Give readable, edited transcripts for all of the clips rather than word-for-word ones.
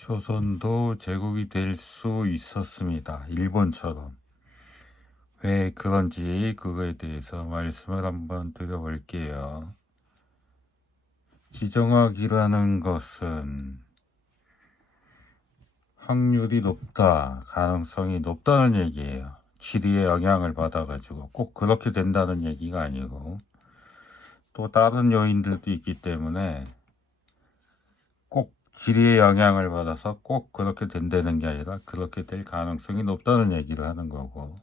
조선도 제국이 될 수 있었습니다. 일본처럼. 왜 그런지 그거에 대해서 말씀을 한번 드려볼게요. 지정학이라는 것은 확률이 높다, 가능성이 높다는 얘기예요. 지리의 영향을 받아가지고 꼭 그렇게 된다는 얘기가 아니고 또 다른 요인들도 있기 때문에 꼭 지리의 영향을 받아서 꼭 그렇게 된다는 게 아니라 그렇게 될 가능성이 높다는 얘기를 하는 거고,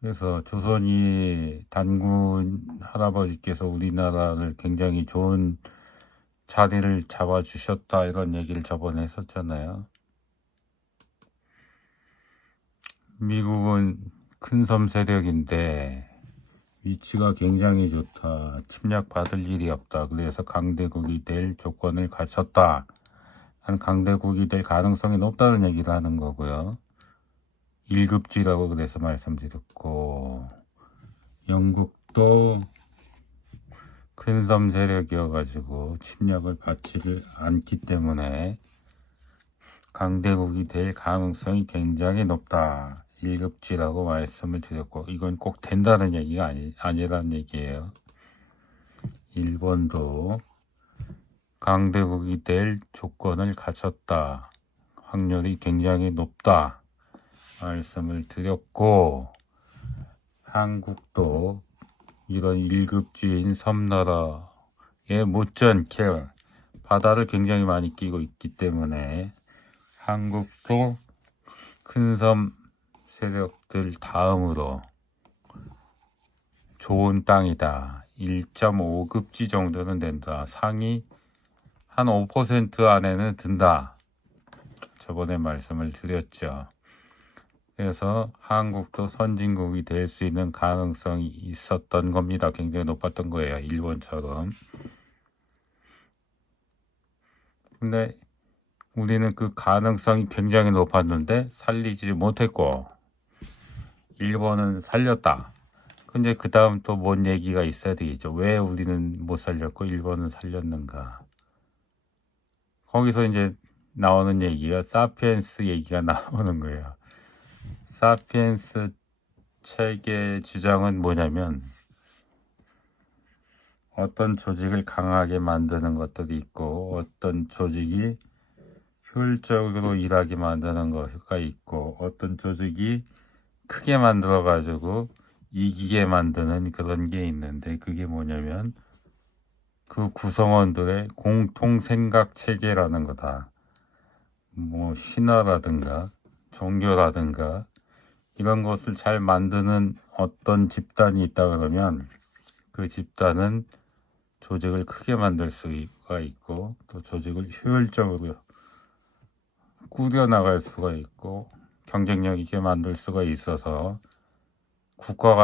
그래서 조선이 단군 할아버지께서 우리나라를 굉장히 좋은 자리를 잡아주셨다 이런 얘기를 저번에 했었잖아요. 미국은 큰 섬 세력인데 위치가 굉장히 좋다, 침략받을 일이 없다, 그래서 강대국이 될 조건을 갖췄다, 한 강대국이 될 가능성이 높다는 얘기를 하는 거고요. 1급지라고 그래서 말씀드렸고, 영국도 큰 섬 세력이어가지고 침략을 받지를 않기 때문에 강대국이 될 가능성이 굉장히 높다, 1급지라고 말씀을 드렸고, 이건 꼭 된다는 얘기가 아니라는 얘기예요. 일본도 강대국이 될 조건을 갖췄다, 확률이 굉장히 높다 말씀을 드렸고, 한국도 이런 1급지인 섬나라에 못지않게 바다를 굉장히 많이 끼고 있기 때문에 한국도 큰 섬 세력들 다음으로 좋은 땅이다. 1.5급지 정도는 된다. 상위 한 5% 안에는 든다. 저번에 말씀을 드렸죠. 그래서 한국도 선진국이 될 수 있는 가능성이 있었던 겁니다. 굉장히 높았던 거예요. 일본처럼. 근데 우리는 그 가능성이 굉장히 높았는데 살리지 못했고, 일본은 살렸다. 근데 그 다음 또 뭔 얘기가 있어야 되겠죠. 왜 우리는 못 살렸고 일본은 살렸는가. 거기서 이제 나오는 얘기가 사피엔스 얘기가 나오는 거예요. 사피엔스 책의 주장은 뭐냐면, 어떤 조직을 강하게 만드는 것들이 있고 어떤 조직이 효율적으로 일하게 만드는 것가 있고 어떤 조직이 크게 만들어 가지고 이기게 만드는 그런 게 있는데, 그게 뭐냐면 그 구성원들의 공통 생각 체계라는 거다. 뭐 신화라든가 종교라든가 이런 것을 잘 만드는 어떤 집단이 있다 그러면 그 집단은 조직을 크게 만들 수가 있고 또 조직을 효율적으로 꾸려나갈 수가 있고 경쟁력 있게 만들 수가 있어서 국가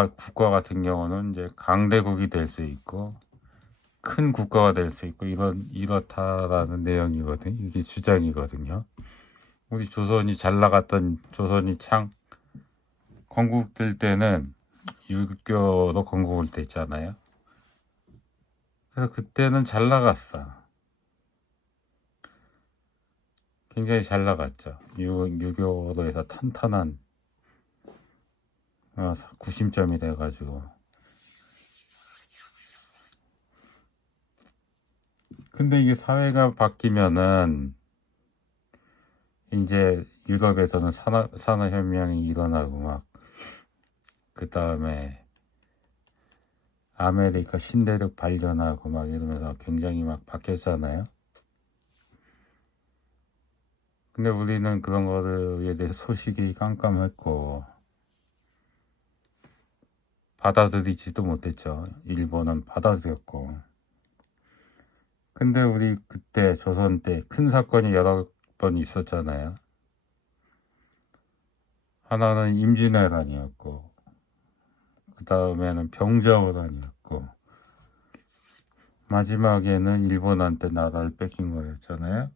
같은 경우는 이제 강대국이 될 수 있고 큰 국가가 될 수 있고 이렇다라는 내용이거든요. 이게 주장이거든요. 우리 조선이 잘 나갔던, 조선이 건국될 때는 유교로 건국을 됐잖아요. 그래서 그때는 잘 나갔어. 굉장히 잘 나갔죠. 유교로 해서 탄탄한 구심점이 돼가지고. 근데 이게 사회가 바뀌면은 이제 유럽에서는 산업혁명이 일어나고 막, 그 다음에 아메리카 신대륙 발견하고 막 이러면서 굉장히 막 바뀌었잖아요. 근데 우리는 그런 거에 대해 소식이 깜깜했고 받아들이지도 못했죠. 일본은 받아들였고. 근데 우리 그때 조선 때 큰 사건이 여러 번 있었잖아요. 하나는 임진왜란이었고, 그 다음에는 병자호란이었고, 마지막에는 일본한테 나라를 뺏긴 거였잖아요.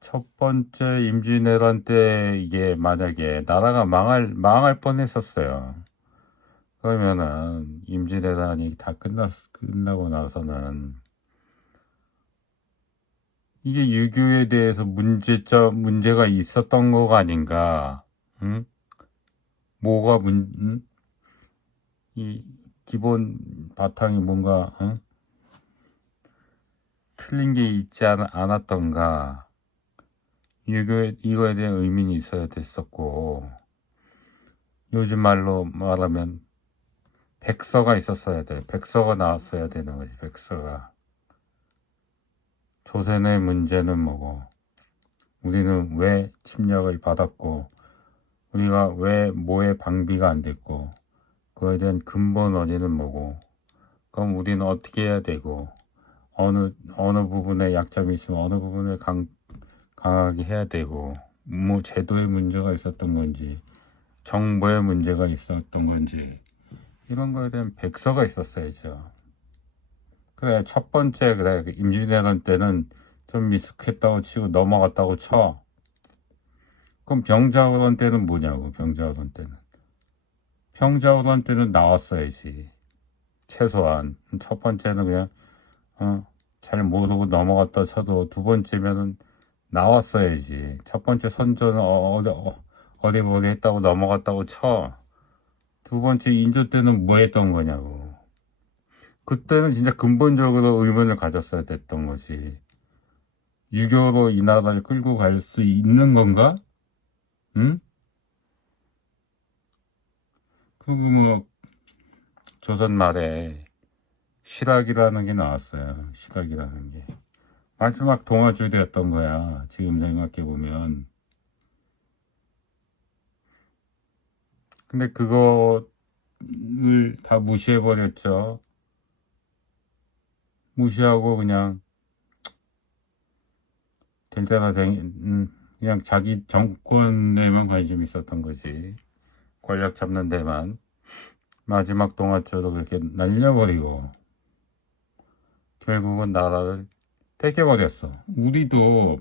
첫 번째 임진왜란 때 이게 만약에 나라가 망할 뻔했었어요. 그러면은 임진왜란이 다 끝나고 나서는 이게 유교에 대해서 문제가 있었던 거가 아닌가? 응? 뭐가 이 기본 바탕이 뭔가 틀린 게 있지 않았던가? 이거에 대한 의미는 있어야 됐었고, 요즘 말로 말하면 백서가 있었어야 돼. 백서가 나왔어야 되는 거지, 백서가. 조선의 문제는 뭐고, 우리는 왜 침략을 받았고, 우리가 왜 뭐에 방비가 안 됐고, 그거에 대한 근본 원인은 뭐고, 그럼 우리는 어떻게 해야 되고, 어느 부분에 약점이 있으면 어느 부분에 강하게 해야 되고, 뭐 제도에 문제가 있었던 건지, 정보에 문제가 있었던 건지, 이런 거에 대한 백서가 있었어야죠. 그래, 첫 번째, 그래, 임진왜란 때는 좀 미숙했다고 치고 넘어갔다고 쳐. 그럼 병자호란 때는 뭐냐고, 병자호란 때는. 병자호란 때는 나왔어야지. 최소한. 첫 번째는 그냥, 잘 모르고 넘어갔다 쳐도 두 번째면은 나왔어야지. 첫 번째 선전은 어디 뭐리 했다고 넘어갔다고 쳐. 두 번째 인조 때는 뭐 했던 거냐고. 그때는 진짜 근본적으로 의문을 가졌어야 됐던 거지. 유교로 이 나라를 끌고 갈 수 있는 건가? 응? 그리고 뭐 조선 말에 실학이라는 게 나왔어요. 실학이라는 게. 마지막 동아줄이었던 거야. 지금 생각해보면. 근데 그거를 다 무시해버렸죠. 무시하고 그냥 될 때나 그냥 자기 정권에만 관심이 있었던 거지. 권력 잡는 데만. 마지막 동아줄도 그렇게 날려버리고 결국은 나라를 뺏겨버렸어. 우리도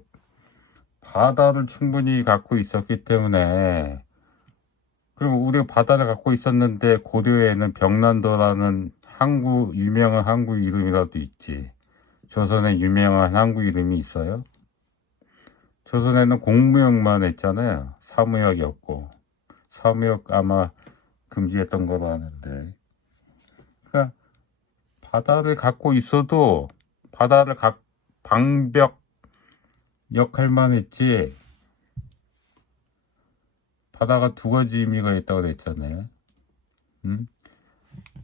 바다를 충분히 갖고 있었기 때문에, 그리고 우리가 바다를 갖고 있었는데 고려에는 병난도라는 유명한 항구 이름이라도 있지. 조선에 유명한 항구 이름이 있어요? 조선에는 공무역만 했잖아요. 사무역이 없고. 사무역 아마 금지했던 거로 아는데. 그러니까 바다를 갖고 있어도 방벽 역할만 했지. 바다가 두 가지 의미가 있다고 그랬잖아요.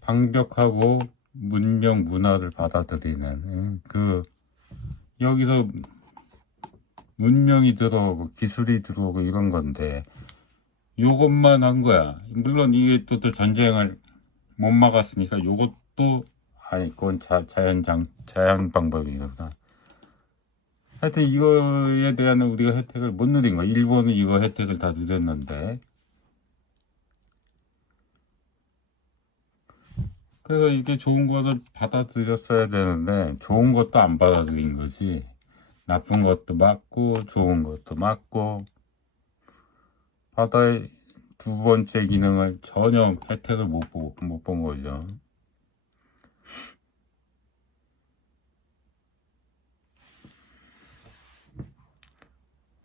방벽하고 문명 문화를 받아들이는 여기서 문명이 들어오고 기술이 들어오고 이런 건데 요것만 한 거야. 물론 이게 또 전쟁을 못 막았으니까 요것도 아니 그건 자연 방법이구나. 하여튼 이거에 대한 우리가 혜택을 못 누린 거야. 일본은 이거 혜택을 다 누렸는데. 그래서 이게 좋은 거를 받아들였어야 되는데 좋은 것도 안 받아들인 거지. 나쁜 것도 맞고 좋은 것도 맞고 바다의 두 번째 기능을 전혀 혜택을 못 본 거죠.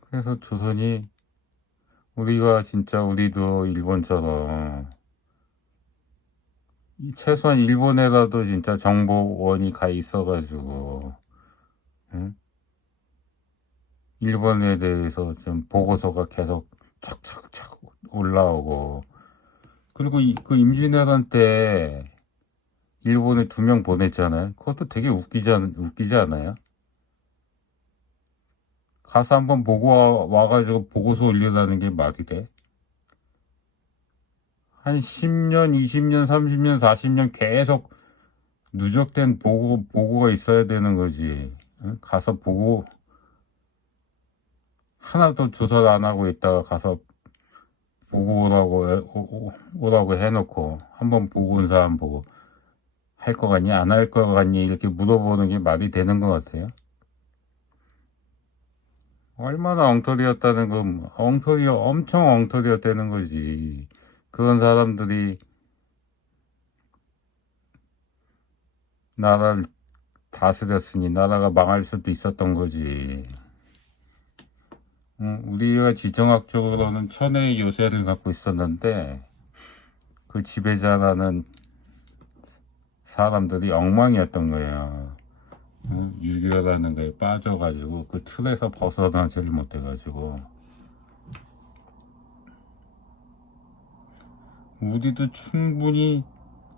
그래서 조선이 우리도 일본처럼 최소한 일본에라도 진짜 정보원이 가 있어가지고 응? 일본에 대해서 좀 보고서가 계속 착착착 올라오고 그리고 그 임진왜란 때 일본에 2명 보냈잖아요. 그것도 되게 웃기지 않아요? 가서 한번 보고 와가지고 보고서 올리라는 게 말이 돼? 한 10년, 20년, 30년, 40년 계속 누적된 보고가 있어야 되는 거지. 응? 가서 보고 하나도 조사를 안 하고 있다가 가서 보고 오라고 해놓고 한번 보고 온 사람 보고 할 거 같니? 안 할 거 같니? 이렇게 물어보는 게 말이 되는 것 같아요. 얼마나 엄청 엉터리였다는 거지. 그런 사람들이 나라를 다스렸으니 나라가 망할 수도 있었던 거지. 우리가 지정학적으로는 천혜의 요새를 갖고 있었는데 그 지배자라는 사람들이 엉망이었던 거예요. 유교라는 거에 빠져가지고 그 틀에서 벗어나지를 못해가지고 우리도 충분히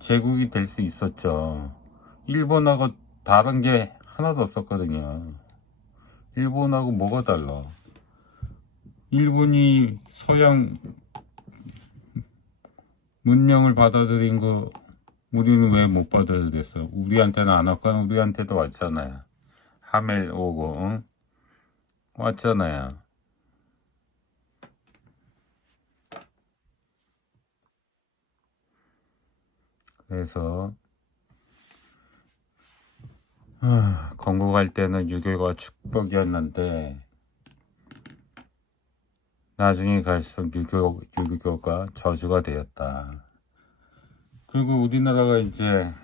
제국이 될 수 있었죠. 일본하고 다른 게 하나도 없었거든요. 일본하고 뭐가 달라? 일본이 서양 문명을 받아들인 거 우리는 왜 못 받아들였어? 우리한테는 안 왔거나 우리한테도 왔잖아요. 하멜 오고 응? 왔잖아요. 그래서 건국할 때는 유교가 축복이었는데 나중에 갈수록 유교가 저주가 되었다. 그리고 우리나라가 이제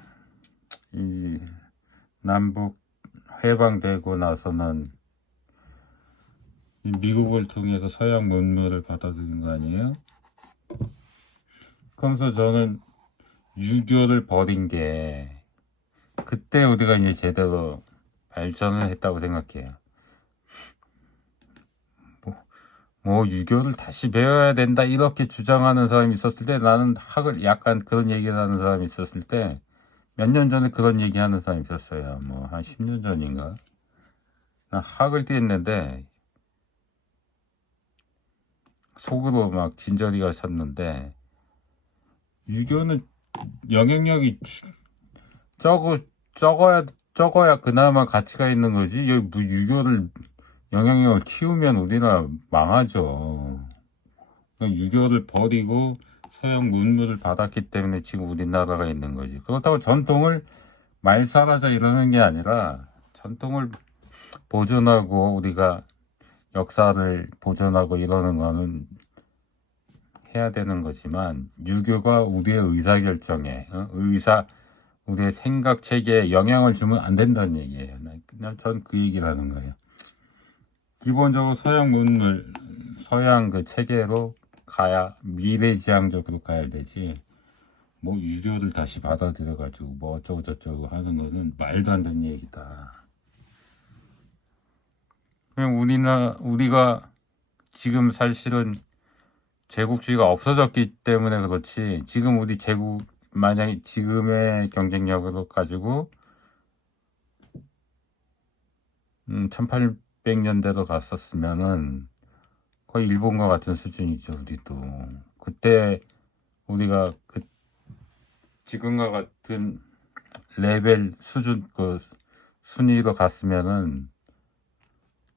이 남북 해방되고 나서는 이 미국을 통해서 서양 문물을 받아들인 거 아니에요? 그러면서 저는 유교를 버린 게 그때 우리가 이제 제대로 발전을 했다고 생각해요. 뭐 유교를 다시 배워야 된다 이렇게 주장하는 사람이 있었을 때 나는 학을 약간 그런 얘기를 하는 사람이 있었을 때 몇 년 전에 그런 얘기 하는 사람이 있었어요. 뭐 한 10년 전인가 난 학을 띄었는데 속으로 막 진저리가 섰는데 유교는 영향력이 적어야 그나마 가치가 있는 거지. 여기 뭐 유교를 영향력을 키우면 우리나라 망하죠. 유교를 버리고 서양 문물을 받았기 때문에 지금 우리나라가 있는 거지. 그렇다고 전통을 말살하자 이러는 게 아니라 전통을 보존하고 우리가 역사를 보존하고 이러는 거는 해야 되는 거지만 유교가 우리의 의사결정에 우리의 생각 체계에 영향을 주면 안 된다는 얘기예요. 그냥 전 그 얘기를 하는 거예요. 기본적으로 서양 문물, 서양 그 체계로 가야 미래지향적으로 가야 되지. 뭐 유교를 다시 받아들여가지고 뭐 어쩌고 저쩌고 하는 거는 말도 안 되는 얘기다. 그냥 우리가 지금 사실은 제국주의가 없어졌기 때문에 그렇지. 지금 우리 제국 만약에 지금의 경쟁력으로 가지고 1800년대로 갔었으면은 거의 일본과 같은 수준이죠. 우리도 그때 우리가 지금과 같은 레벨 수준 그 순위로 갔으면은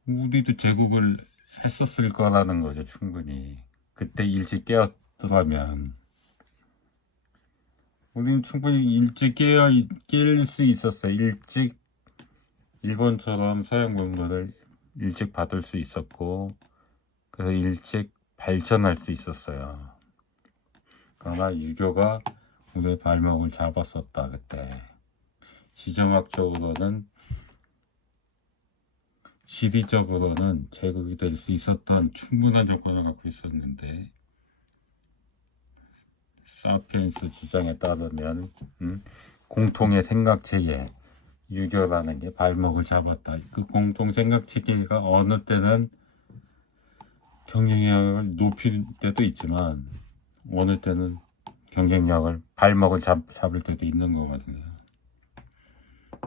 우리도 제국을 했었을 거라는 거죠. 충분히 그때 일찍 깨었더라면 우리는 충분히 일찍 깰 수 있었어요. 일찍 일본처럼 서양 문물을 일찍 받을 수 있었고 그래서 일찍 발전할 수 있었어요. 그러나 유교가 우리의 발목을 잡았었다. 그때 지정학적으로는 지리적으로는 제국이 될 수 있었던 충분한 조건을 갖고 있었는데 사피엔스 주장에 따르면 공통의 생각체계 유교라는 게 발목을 잡았다. 그 공통 생각체계가 어느 때는 경쟁력을 높일 때도 있지만 어느 때는 경쟁력을 발목을 잡을 때도 있는 거거든요.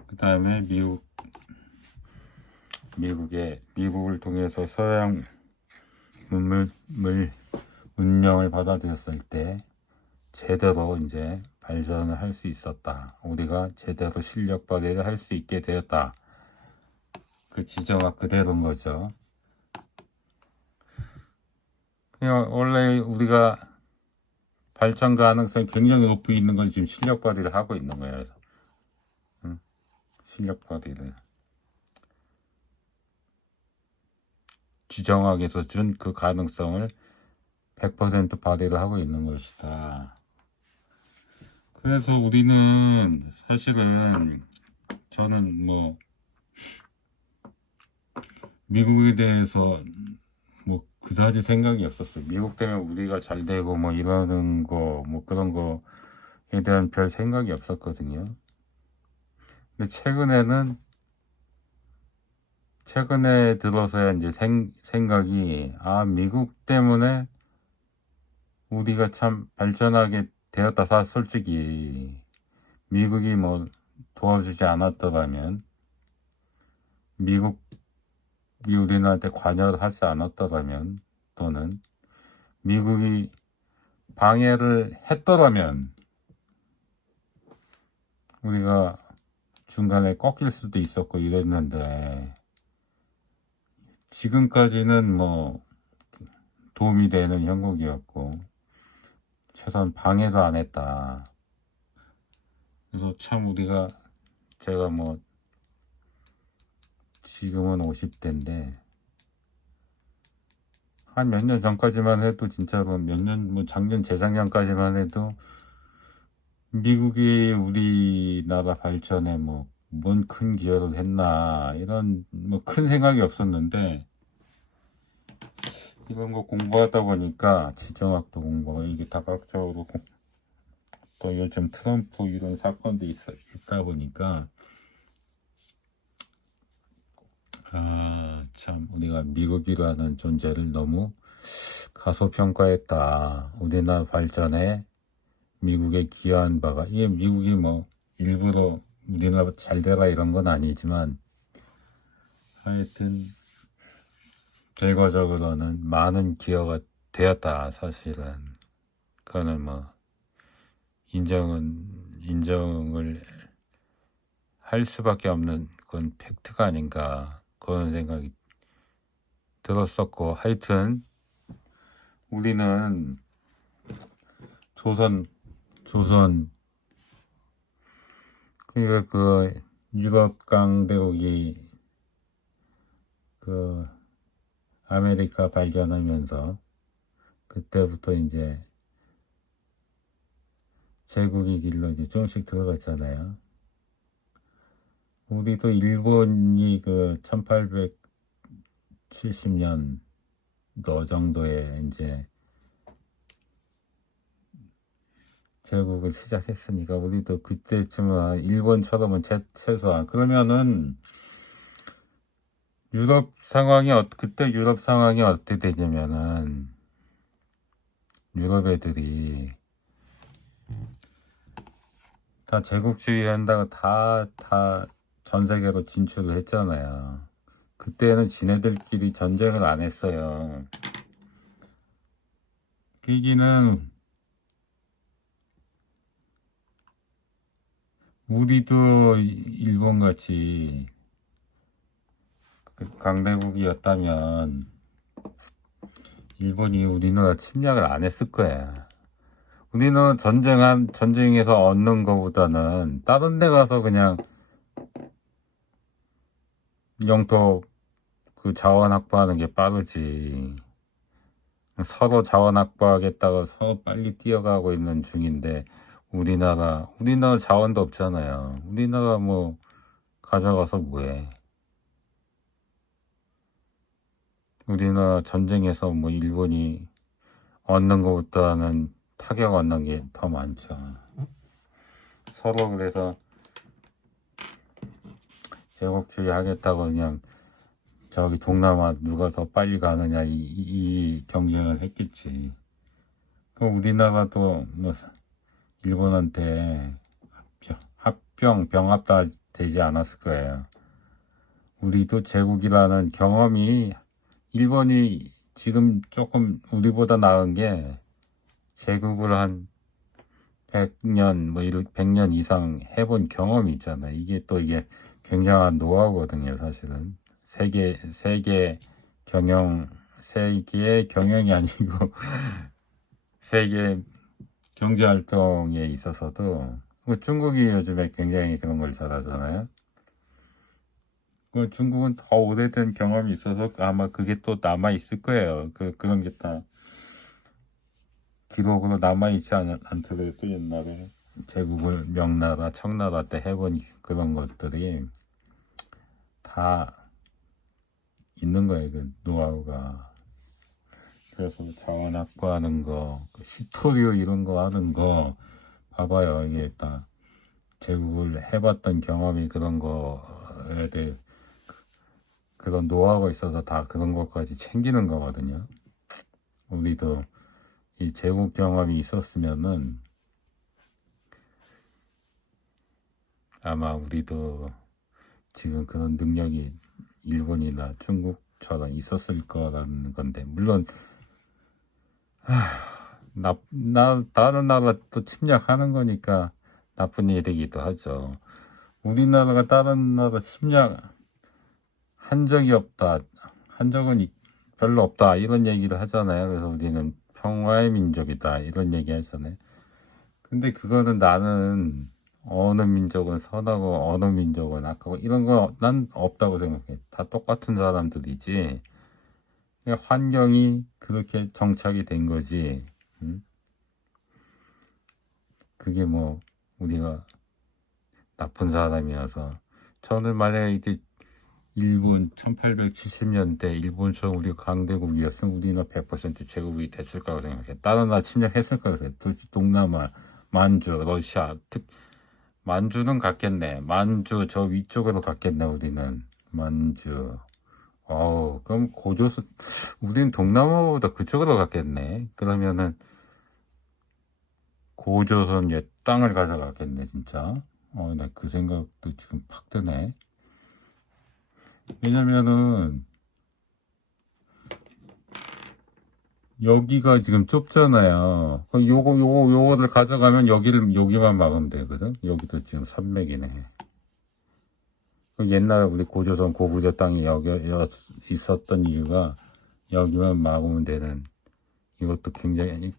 그 다음에 미국을 통해서 서양 문명을 받아들였을 때 제대로 이제 발전을 할 수 있었다. 우리가 제대로 실력 발휘를 할 수 있게 되었다. 그 지정학 그대로인 거죠. 그냥 원래 우리가 발전 가능성이 굉장히 높이 있는 걸 지금 실력 발휘를 하고 있는 거예요. 실력 발휘를. 지정학에서 준 그 가능성을 100% 발휘를 하고 있는 것이다. 그래서 우리는 사실은 저는 뭐 미국에 대해서 뭐 그다지 생각이 없었어요. 미국 때문에 우리가 잘 되고 뭐 이러는 거 뭐 그런 거에 대한 별 생각이 없었거든요. 근데 최근에 들어서야 이제 생각이, 미국 때문에 우리가 참 발전하게 되었다. 솔직히 미국이 뭐 도와주지 않았더라면, 미국이 우리나라한테 관여를 하지 않았더라면, 또는 미국이 방해를 했더라면 우리가 중간에 꺾일 수도 있었고 이랬는데, 지금까지는 뭐 도움이 되는 형국이었고 최소한 방해도 안 했다. 그래서 참 제가 뭐 지금은 50대인데 한 몇 년 전까지만 해도, 진짜로 뭐 작년 재작년까지만 해도 미국이 우리나라 발전에 뭐 뭔 큰 기여를 했나, 이런 뭐 큰 생각이 없었는데, 이런 거 공부하다 보니까, 지정학도 공부하고 이게 다각적으로 또 요즘 트럼프 이런 사건도 있다 보니까, 참 우리가 미국이라는 존재를 너무 가소평가했다. 우리나라 발전에 미국에 기여한 바가, 이게 미국이 뭐 일부러 우리나라 잘 되라 이런 건 아니지만, 하여튼 결과적으로는 많은 기여가 되었다. 사실은 그거는 뭐 인정을 할 수밖에 없는 그건 팩트가 아닌가, 그런 생각이 들었었고, 하여튼 우리는 조선 그러니까 그 유럽 강대국이 그 아메리카 발견하면서 그때부터 이제 제국의 길로 이제 조금씩 들어갔잖아요. 우리도 일본이 그 1870년 정도에 이제 제국을 시작했으니까, 우리도 그때쯤은 일본처럼은 최소한, 그러면은 그때 유럽 상황이 어떻게 되냐면은, 유럽 애들이 다 제국주의 한다고 다 전 세계로 진출을 했잖아요. 그때는 지네들끼리 전쟁을 안 했어요. 얘기는, 우리도 일본같이 강대국이었다면 일본이 우리나라 침략을 안 했을 거야. 우리는 전쟁에서 얻는 거보다는 다른 데 가서 그냥 영토 그 자원 확보하는 게 빠르지. 서로 자원 확보하겠다고 서로 빨리 뛰어가고 있는 중인데, 우리나라 자원도 없잖아요. 우리나라 뭐 가져가서 뭐해. 우리나라 전쟁에서 뭐 일본이 얻는 것보다는 타격 얻는 게 더 많죠. 서로 그래서 제국주의 하겠다고 그냥 저기 동남아 누가 더 빨리 가느냐, 이 경쟁을 했겠지. 그 우리나라도 뭐 일본한테 병합 다 되지 않았을 거예요. 우리도 제국이라는 경험이, 일본이 지금 조금 우리보다 나은 게, 제국을 한 100년, 100년 이상 해본 경험이 있잖아요. 이게 굉장한 노하우거든요, 사실은. 세계 경영이 아니고, 세계 경제활동에 있어서도, 중국이 요즘에 굉장히 그런 걸 잘하잖아요. 중국은 더 오래된 경험이 있어서 아마 그게 또 남아있을 거예요. 그런 게 다 기록으로 남아있지 않더라도 옛날에 제국을 명나라, 청나라 때 해본 그런 것들이 다 있는 거예요. 그 노하우가. 그래서 자원 확보하는 거, 그 튜토리얼 이런 거 하는 거 봐봐요. 이게 다 제국을 해봤던 경험이 그런 거에 대해 그런 노하우가 있어서 다 그런 것까지 챙기는 거거든요. 우리도 이 제국 경험이 있었으면은 아마 우리도 지금 그런 능력이 일본이나 중국처럼 있었을 거라는 건데, 물론 다른 나라 또 침략하는 거니까 나쁜 일이기도 하죠. 우리나라가 다른 나라 침략 한 적이 없다, 한 적은 별로 없다, 이런 얘기를 하잖아요. 그래서 우리는 평화의 민족이다, 이런 얘기 하잖아요. 근데 그거는 나는 어느 민족은 선하고 어느 민족은 악하고 이런 거 난 없다고 생각해. 다 똑같은 사람들이지. 그냥 환경이 그렇게 정착이 된 거지. 응? 그게 뭐 우리가 나쁜 사람이어서. 저는 만약에 이제 일본 1870년대 일본처럼 우리가 강대국이었으면 우리는 100% 제국이 됐을 거라고 생각해. 다른 나라 침략했을 거라고 생각해. 특히 동남아, 만주, 러시아, 만주는 갔겠네. 만주 저 위쪽으로 갔겠네. 우리는 만주. 그럼 고조선, 우리는 동남아보다 그쪽으로 갔겠네. 그러면은 고조선 옛 땅을 가져갔겠네, 진짜. 나 그 생각도 지금 팍 드네. 왜냐면은 여기가 지금 좁잖아요. 그럼 요거를 가져가면 여기만 막으면 되거든. 여기도 지금 산맥이네. 옛날에 우리 고조선 고구려 땅이 여기 있었던 이유가 여기만 막으면 되는, 이것도 굉장히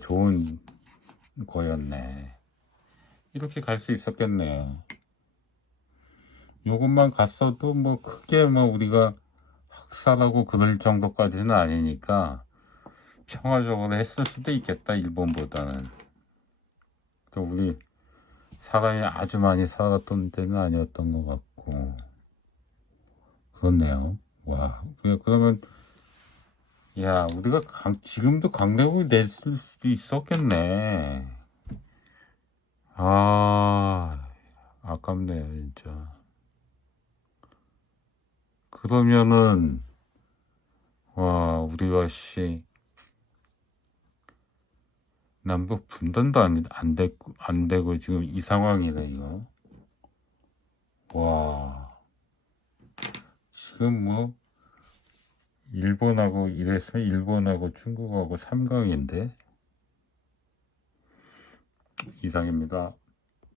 좋은 거였네. 이렇게 갈 수 있었겠네요. 요것만 갔어도 뭐 크게 뭐 우리가 학살하고 그럴 정도까지는 아니니까 평화적으로 했을 수도 있겠다, 일본보다는. 또 우리 사람이 아주 많이 살았던 때는 아니었던 것 같고. 그렇네요. 와, 그러면 야, 우리가 지금도 강대국이 됐을 수도 있었겠네. 아깝네요, 진짜. 그러면은, 와, 우리가, 남북 분단도 안 되고, 지금 이 상황이네, 이거. 와, 지금 뭐, 이래서 일본하고 중국하고 3강인데? 이상입니다.